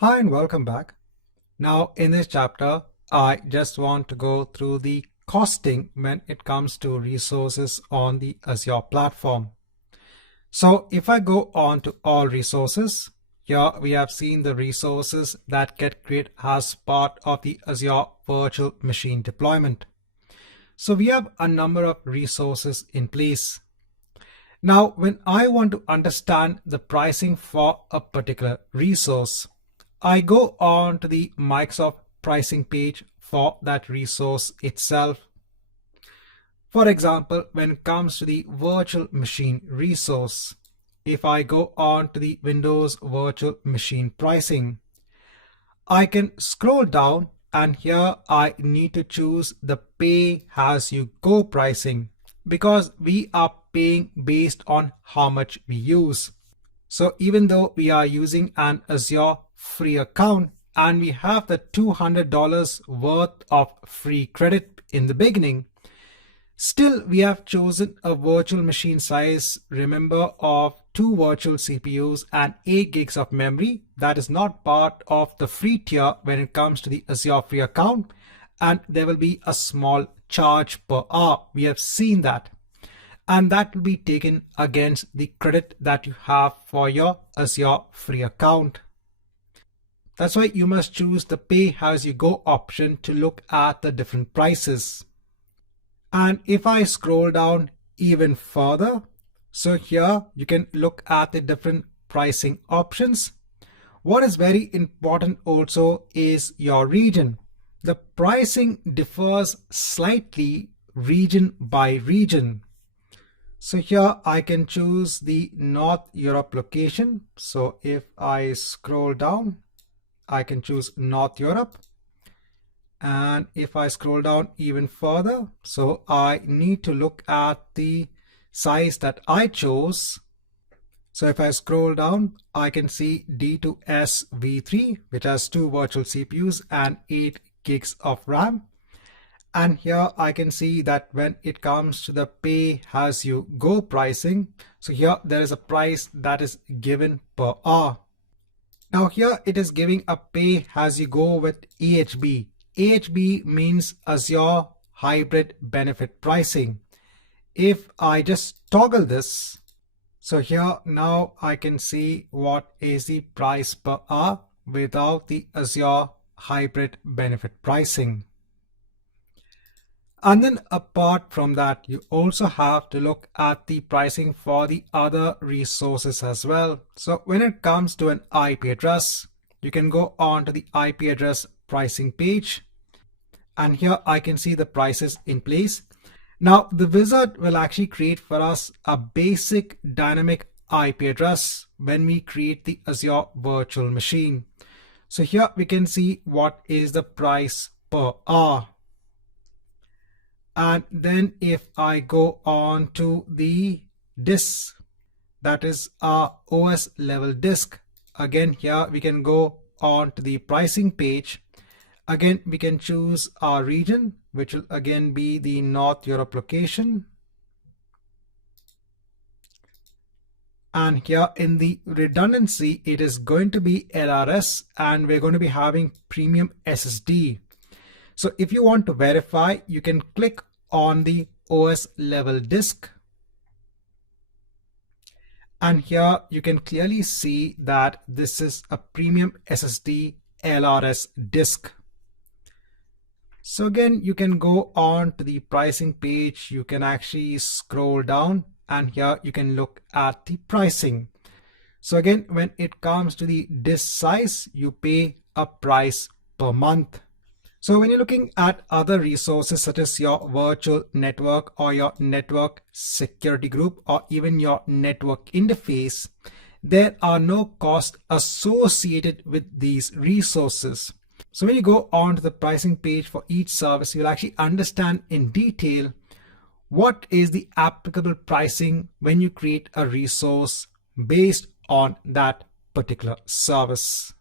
Hi and welcome back. Now in this chapter, I just want to go through the costing when it comes to resources on the Azure platform. So if I go on to all resources, here we have seen the resources that get created as part of the Azure virtual machine deployment. So we have a number of resources in place. Now, when I want to understand the pricing for a particular resource, I go on to the Microsoft pricing page for that resource itself. For example, when it comes to the virtual machine resource, if I go on to the Windows virtual machine pricing, I can scroll down and here I need to choose the pay as you go pricing because we are paying based on how much we use. So even though we are using an Azure free account and we have the $200 worth of free credit in the beginning, still we have chosen a virtual machine size, remember, of 2 virtual CPUs and 8 gigs of memory. That is not part of the free tier when it comes to the Azure free account, and there will be a small charge per hour. We have seen that. And that will be taken against the credit that you have for your Azure free account. That's why you must choose the pay as you go option to look at the different prices. And if I scroll down even further, so here you can look at the different pricing options. What is very important also is your region. The pricing differs slightly region by region. So here I can choose the North Europe location. So if I scroll down, I can choose North Europe. And if I scroll down even further, so I need to look at the size that I chose. So if I scroll down, I can see D2S V3, which has 2 virtual CPUs and 8 gigs of RAM. And here I can see that when it comes to the pay as you go pricing, so here there is a price that is given per hour. Now here it is giving a pay as you go with AHB. AHB means Azure Hybrid Benefit Pricing. If I just toggle this, so here now I can see what is the price per hour without the Azure Hybrid Benefit Pricing. And then apart from that, you also have to look at the pricing for the other resources as well. So when it comes to an IP address, you can go on to the IP address pricing page. And here I can see the prices in place. Now the wizard will actually create for us a basic dynamic IP address when we create the Azure virtual machine. So here we can see what is the price per hour. And then if I go on to the disk, that is our OS level disk. Again, here we can go on to the pricing page. Again, we can choose our region, which will again be the North Europe location. And here in the redundancy, it is going to be LRS and we're going to be having premium SSD. So if you want to verify, you can click on the OS level disk. And here you can clearly see that this is a premium SSD LRS disk. So again, you can go on to the pricing page. You can actually scroll down and here you can look at the pricing. So again, when it comes to the disk size, you pay a price per month. So when you're looking at other resources such as your virtual network or your network security group or even your network interface, there are no costs associated with these resources. So when you go on to the pricing page for each service, you'll actually understand in detail what is the applicable pricing when you create a resource based on that particular service.